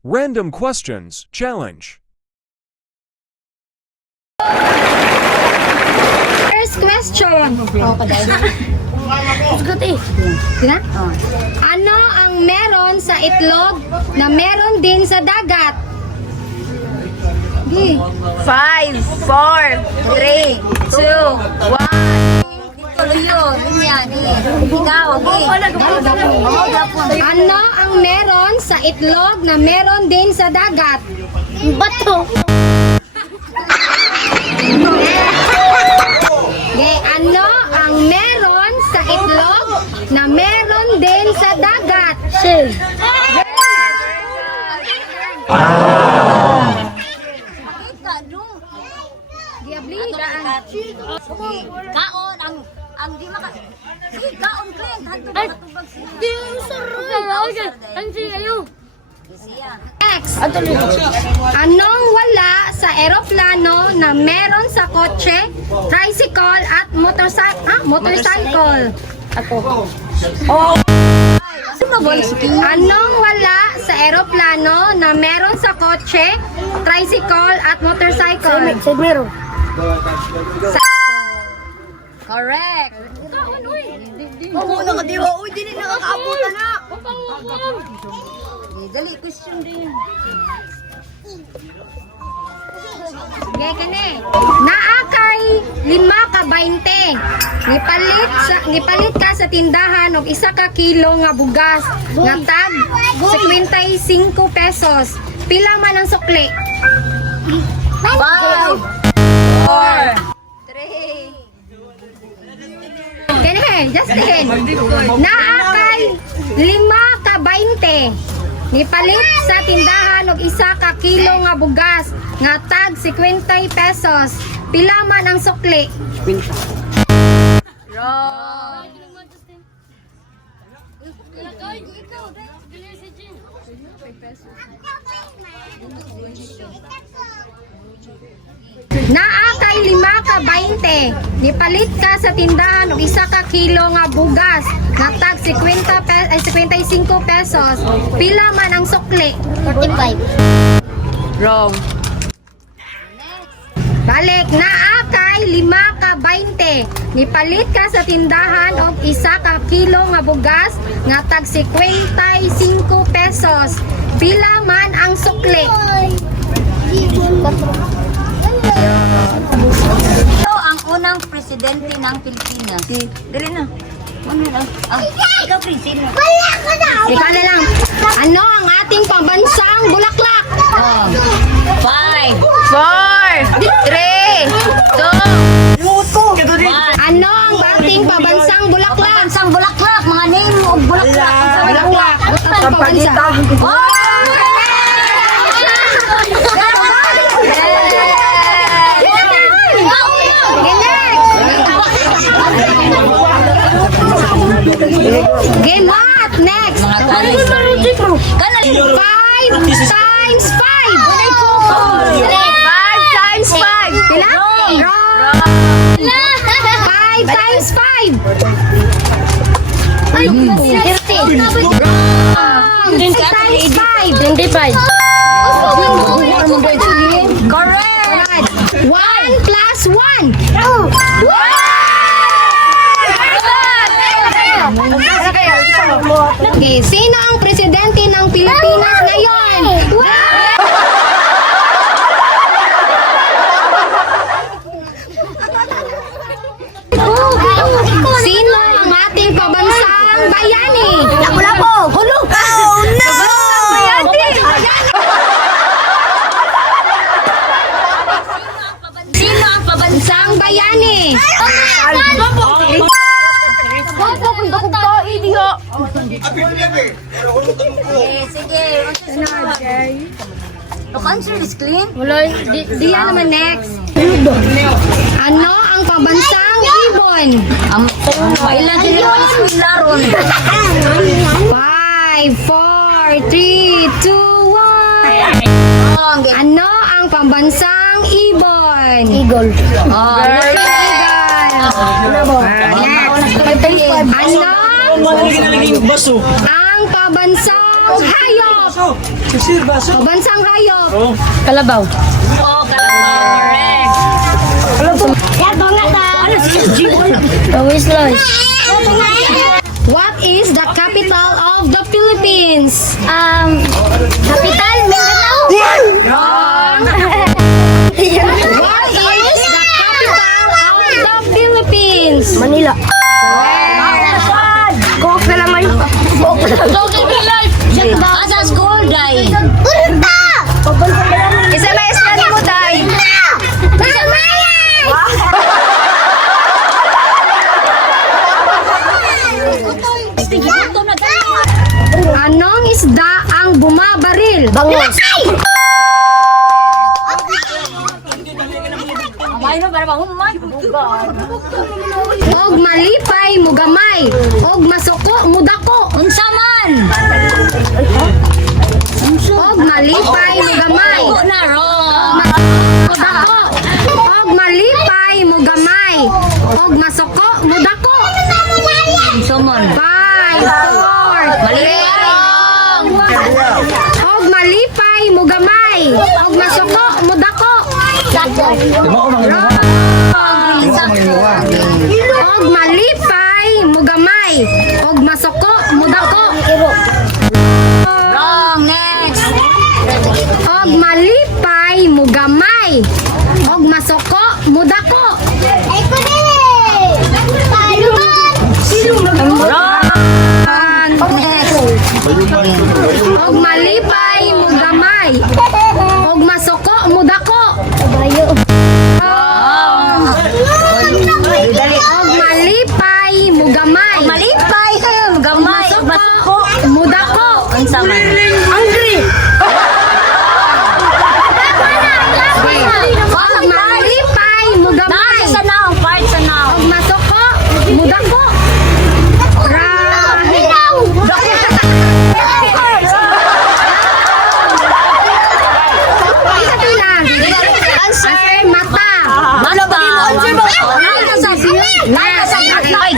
Random questions challenge. First question. Ano ang meron sa itlog na meron din sa dagat? 5, 4, 3, 2, 1. Tuloy yun. Yan. Ikaw, Ano ang meron sa itlog na meron din sa dagat? Bato. Ano ang meron sa itlog na meron din sa dagat? Kaon ang di maka si kaon klen hanto matubag siya. Di sarap. Ang siya. Next. Anong wala sa eroplano na meron sa kotse, tricycle at motorcycle? Anong wala sa eroplano na meron sa kotse, tricycle at motorcycle? Correct. Muna ka diwa, uy, di na nakakabutan na. Dali question din. Okay, kani. Naakay 5 ka 20. Nipalit ka sa tindahan og 1 ka kilo nga bugas nga tag 55 pesos. Pila man ang sukli? 5, 4, 3. Kani, Justin. Naakay 5 ka 20. Nipalit sa tindahan og 1 ka kilo nga bugas nga tag 50 pesos. Pila man ang sukli? Wrong. Naa kay 5 ka 20. Nipalit ka sa tindahan og 1 ka kilo nga bugas nga tag 55 pesos. Pila man ang sukli? 45. Wrong. Balik, naa kay 5 ka 20. Nipalit ka sa tindahan og 1 ka kilo nga bugas nga tag 55 pesos. Pila man ang sukli? Ito ang unang presidente ng Pilipinas. Dali na. Ano na? Ikaw presidente. Ikaw na lang. Ano ang ating pambansang bulaklak? 5, 4, 3, 2, 1. Ano ang ating pambansang bulaklak? Pabansang bulaklak. Mga name o bulaklak. Bulaklak. Ang pambansa. Game what? Next. Mga kalis. 5 times 5. 5 times 5. Pila? Wrong. 5 times 5. 5 times 5. 25. Correct. 1 plus 1. Okay, sino ang presidente ng Pilipinas ngayon? Sino ang ating pabansang bayani? Lapo-lapo. Hulog. Oh no! Sino ang Pabansang bayani. Sige. Look, answer is clean. Diyan naman next. Ano ang pabansang ibon? Ilan din yung laron. 5, 4, 3, 2, 1. Ano ang pambansang ibon? Eagle. Ano ang pabansang hayop. O bansang hayop. Kalabaw. Oh, kalabaw. Correct. What is the capital of the Philippines? Capital, Mindanao. Wrong. What is the capital of the Philippines? Manila. Coke na lang ngayon. Coke na lang. Asa school, day? Isa may study mo, Day. Gutom na tayo. Anong isda ang bumabaril? Bangos. Amay no, para mahumay. Og malipay mo gamay. Og masuko mo dako. Unsa man? Og malipay mo gamay. Ako na, wrong. Mo dako. Og malipay mo gamay. Og masuko mo dako. Unsa man? 5, 4, Mali. Wrong. Og malipay mo gamay. Og masuko mo dako. Og malipay mo gamay. Og masuko mo dako. Wrong. Next. Og malipay mo gamay. Og masuko mo dako. Og malipay mo gamay. Og masuko mo dako. Og malipay mo gamay. Malipay kayo. Gamay. Masuko mo dako. Unsa man? Angry. Og malipay mo gamay. Nasa sa now. Part sa now. Og masuko mo dako. Answer mata. Ano ba?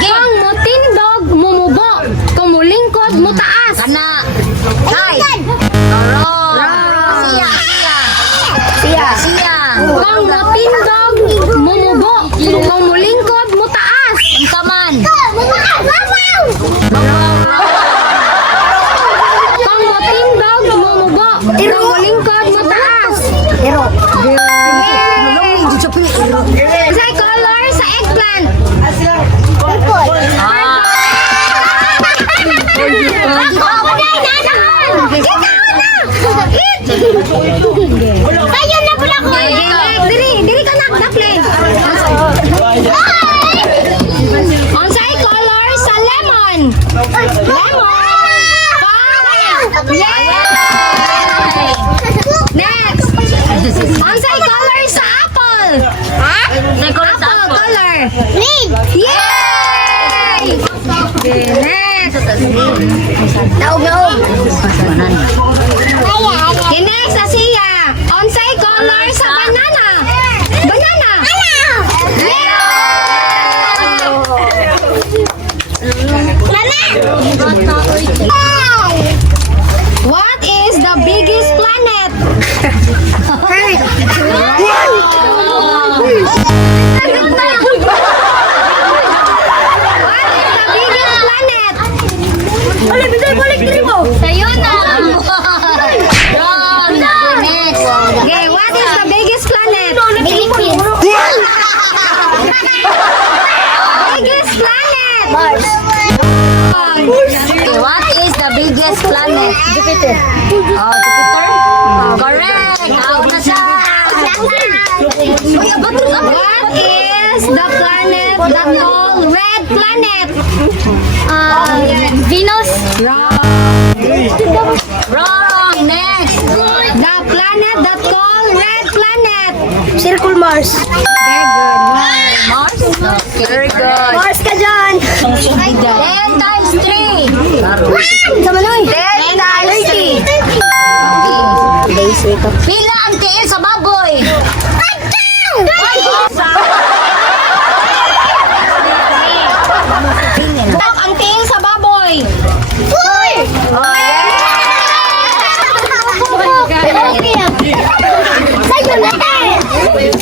Kung mutindog, mumubo. Kung mulingkod, mutaas. Kana. Hay. Wrong. Siya. Siya. Siya. Kung mutindog, mumubo. Kung mulingkod, mutaas. Unsa man? Kung mutindog, mumubo. Kung mulingkod, mutaas. Sa color sa eggplant. Tayo na pala ko. Diri ka na, daplin. Unsay color sa lemon? Lemon. Yay! Next. Unsay color sa apple? Siguro sa Apple color. Green. Yay! Next. Naog. Okay, next, Asiya. Unsay color sa banana? Banana. What is the biggest planet? What is the biggest planet? Balik diri mo. Sayo na. Wrong. Next. Okay, what is the biggest planet? Philippines. Biggest planet. Mars. Okay, what is the biggest planet? Jupiter. Oh, Jupiter? Correct. Out na siya. What is the planet that called red planet? Venus. Wrong. Next. The planet that called red planet. Circle Mars. Mars? Okay. Very good. Mars ka dyan. 10 times 3. Sama na eh. 10 times 3. Pila ang tiil sa baboy? Ang tingin sa baboy. Oh, yeah.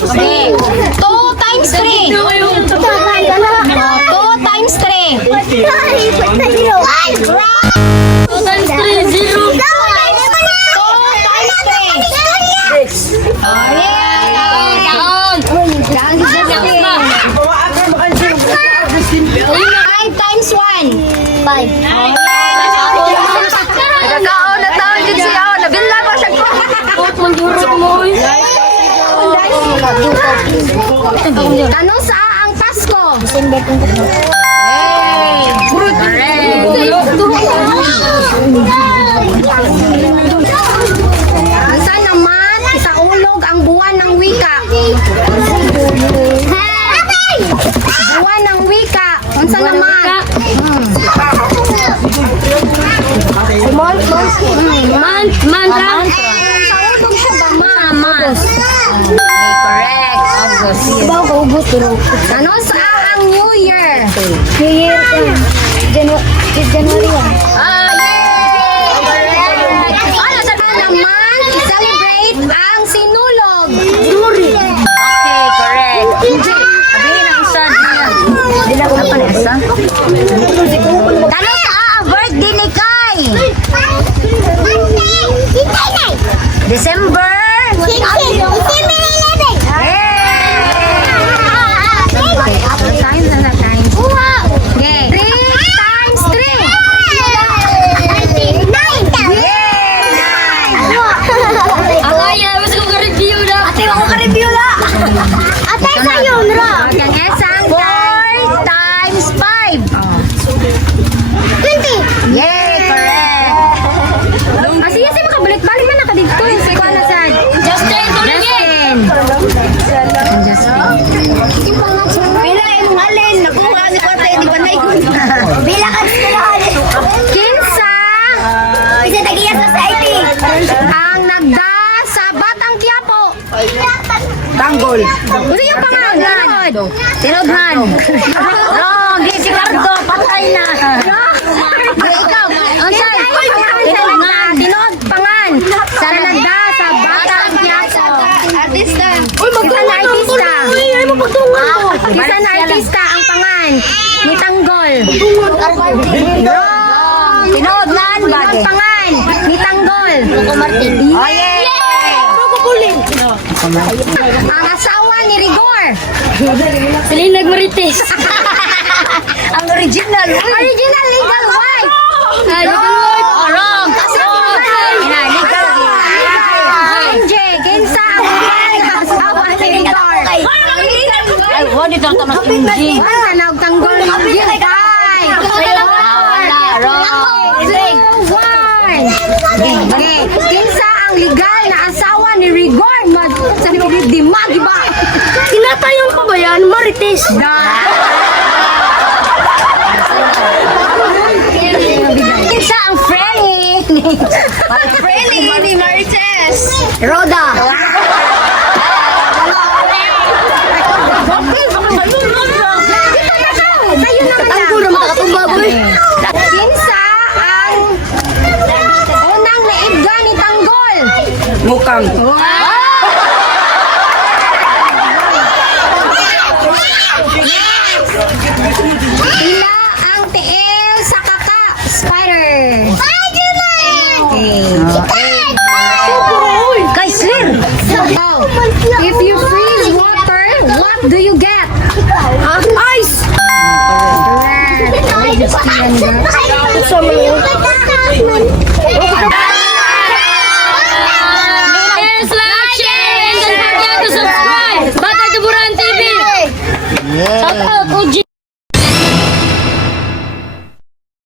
Okay. 2 times 3. 2 times 3. 2 times 3, 0. 2 times 3. Oh, yeah. Down. 5 times 1. 5. Nagkakaon na taon din siya. Nabila ko siya. Kano sa ang Pasko? Isa naman, isaulog ang buwan ng wika. Buwan ng wika. Unsa naman? Mantra. Saulog siya ba, ma? Correct. August. Ano sa ang New Year? January 1. Ano sa naman, celebrate ang sinulog. Okay, correct. Sabihin ang isa niya. Dila ko na pala isa. Kano sa ang birthday ni Kai? December? Okay. 3 times 3. Akaya, mas ko ka-review na. Ang isang 4 times 5. Yay, correct. Sige, makabalik-balik man naka dito. Si Kuana San. Justin, tuloy eh. Pila yung alin. Nakuha ni Kota, hindi ba na Bila ka Kinsa Isa tagiya society. ang nagda sa Batang Quiapo. Tanggol. Kasi yung pangalan. Tinodhan. Wrong. Di si Cardo. Patay na. Ikaw. Ang saan? Tinodhan. Tinod pangan. Sa nagda sa Batang Quiapo. Artista. Kisa na artista. Kisa na artista ang pangan. Ni Tanggol. Wrong. Tinodhan. Tinod pangan. Ni Tanggol. Oh, yeah. Ang asawa ni Rigor. Selena Marites. Ang original. Original legal wife. Oh, wrong. Legal. MJ, kinsa ang asawa ni Rigor. Ay, wala dito ito mas pinji. Ang tanawag Tanggol. Yay! Wala. Wrong. 2, 1. Okay. Kinsa ang legal na asawa ni Rigor? Sa di magiba. Tinatayong pa ba yan? Marites. Kinsa ang Frenny ni Marites. Roda. Kayo naman na. Kinsa ang unang naidga ni Tanggol? Mukang. Ila ang tiil sa kaka? Spider. Okay. Kaisler. Now, if you freeze water, what do you get? Ice. Please like, share, and don't forget to subscribe. Batay Tuburan TV. Shout out.